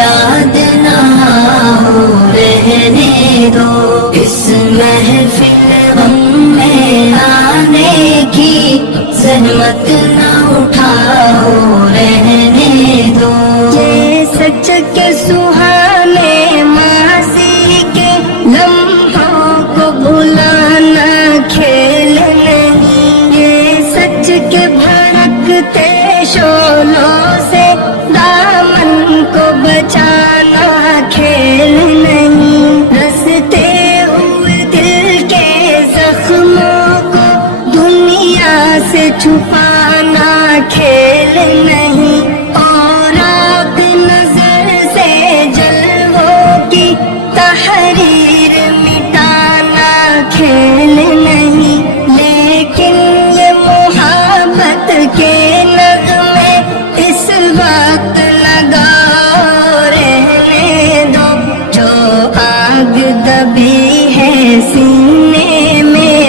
یاد نہ ہو رہنے دو، اس محفل غم میں آنے کی زحمت نہ اٹھاؤ رہنے دو۔ یہ سچ کے سہانے ماضی کے لمحوں کو بھلانا کھیل نہیں، یہ سچ کے بھڑکتے شعلوں سے دامن کو بچانا کھیل نہیں، رستے ہوئے دل کے زخموں کو دنیا سے چھپانا کھیل نہیں، اور آپ نظر سے جلووں کی تحریر مٹانا کھیل نہیں، لیکن یہ محبت کے نغمے اس وقت لگاؤ رہنے دو، جو آگ دبی ہے سینے میں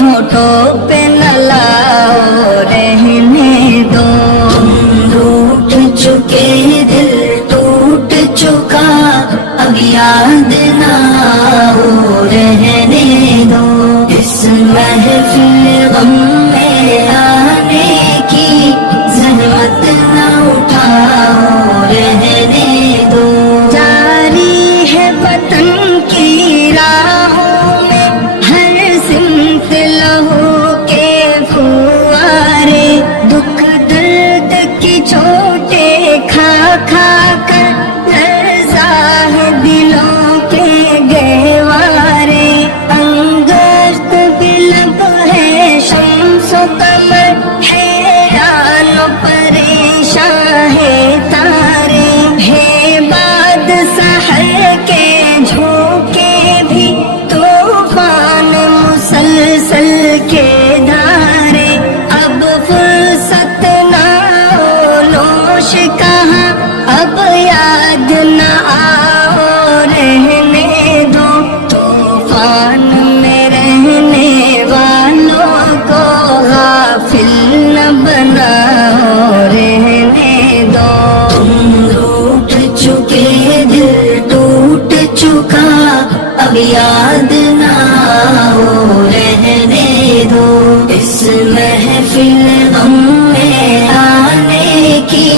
ہونٹوں پہ نہ لاؤ رہنے دو۔ تم روٹھ چکے دل ٹوٹ چکا اب یاد نہ ہو رہنے دو، اس محفل غم میں آنے کی زحمت نہ اٹھاؤ رہنے دو۔ جاری ہے وطن کی راہوں میں ہر سمت لہو کے فوارے، دکھ درد کی چوٹیں کھا کھا کر لرزا ہے دلوں کے گہوارے، انگشت بھی لب ہے شمس و قمر، حیران و پریشان ہے تارے، ہے باد سحر کے جھونکے بھی طوفان مسلسل کے دھارے، اب فرصت نہ ہو لوش کہاں، اب یاد نہ آؤ رہنے دو، طوفان میں رہنے والوں کو غافل نہ بناؤ رہنے دو۔ تم روٹھ چکے دل ٹوٹ چکا اب یاد نہ ہو رہنے دو، اس محفل غم میں آنے کی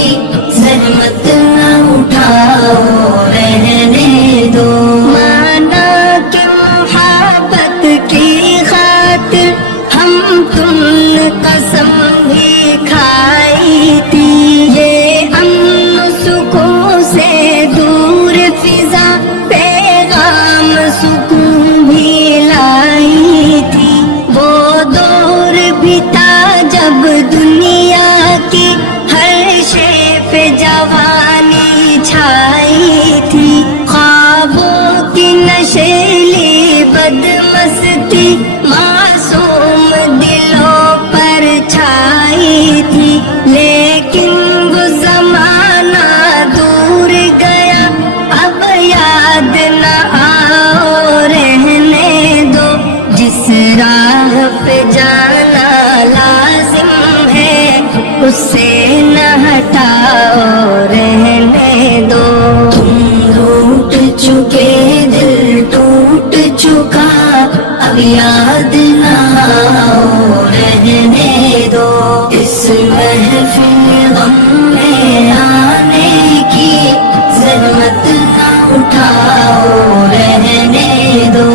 زحمت نہ اٹھاؤ رہنے دو۔ مانا کہ محبت کی خاطر ہم تم نے قسم بھی کھائی تھی، یہ امن و سکون سے دور فضا پیغام سکون بھی لائی تھی، وہ دور بھی تھا جب دنیا کی ہر شے پہ جوانی چھائی تھی، خوابوں کی نشیلی بدمستی معصوم دلوں پر چھائی تھی، لیکن وہ زمانہ دور گیا اب یاد نہ آؤ رہنے دو، جس راہ پہ جانا لازم ہے اس سے نہ ہٹاؤ رہنے دو۔ تم روٹھ چکے دل ٹوٹ چکا اب یاد نہ ہو رہنے دو، اس محفل غم میں آنے کی زحمت نہ اٹھاؤ رہنے دو۔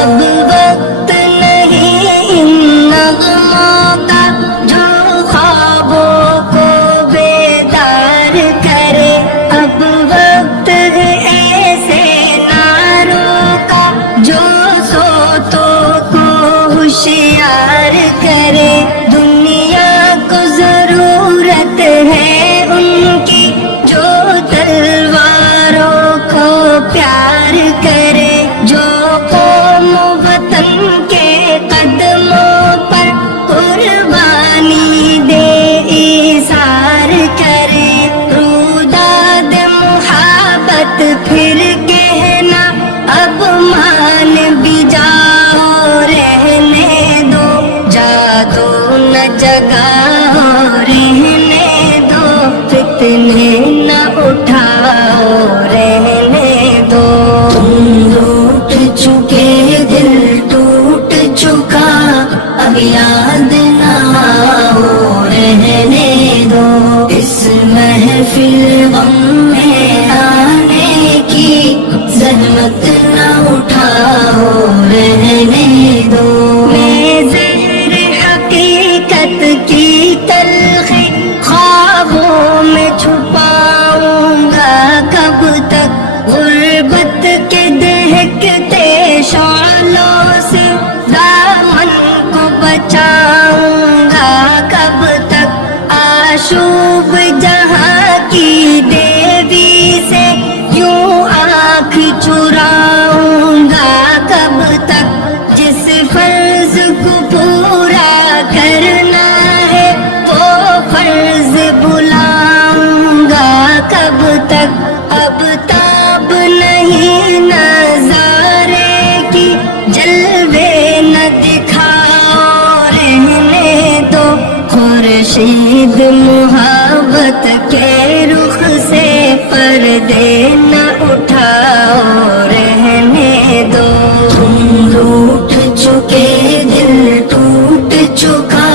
اب وقت نہیں ان نغموں کا جو خوابوں کو بیدار کرے، اب وقت ہے ایسے نعروں کا جو سوتوں کو ہوشیار کرے، دنیا کو ضرورت ہے ان کی جو تلواروں کو پیار کرے، جو قوم و وطن کے قدموں پر قربانی دے ایثار کرے، روداد محبت پھر کہنا اب مان بھی جاؤ رہنے دو، جادو نہ جگاؤ رہنے دو، فتنے نہ اٹھاؤ خورشید محبت کے رخ سے پردے نہ اٹھاؤ رہنے دو. تم روٹھ چکے دل ٹوٹ چکا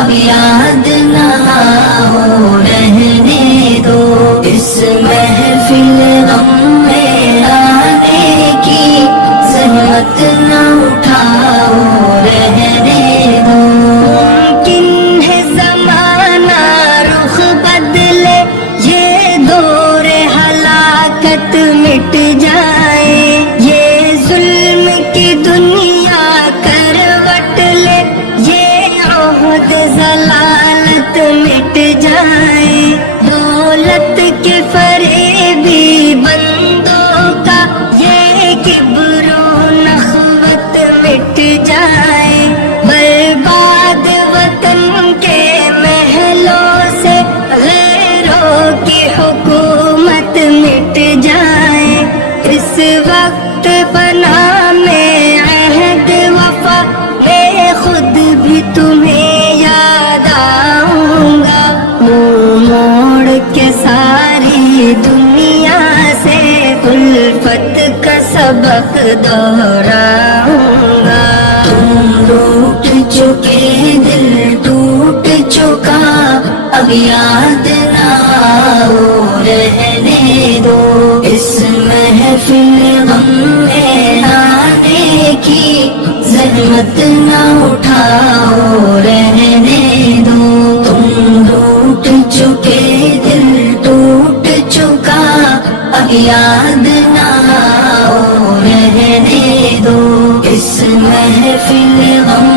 اب یاد نہ آؤ رہنے دو. اس محفل غم میں آنے کی زحمت نہ اٹھاؤ رہنے دو. ممکن ہے زمانہ رخ بدلے یہ دور ہلاکت مٹ جائے یہ ظلم کی دنیا کروٹ لے یہ عہد ضلالت مٹ جائے. دولت کے فریبی بندوں کا یہ کبر و نخوت مٹ جائے. برباد وطن کے محلوں سے غیروں کی حکومت مٹ جائے. اس وقت بنا میں عہد وفا میں خود بھی تمہیں یاد آؤں گا. منہ موڑ کے ساری دنیا سے الفت کا سبق دہراؤں گا. تم روٹ چکے دل ٹوٹ چکا اب یاد نہ آؤ رہنے دو. اس محفل غم میں آنے کی زحمت نہ اٹھاؤ رہنے دو. تم روٹ چکے دل ٹوٹ چکا اب یاد نہ آؤ رہنے دو. اس محفل غم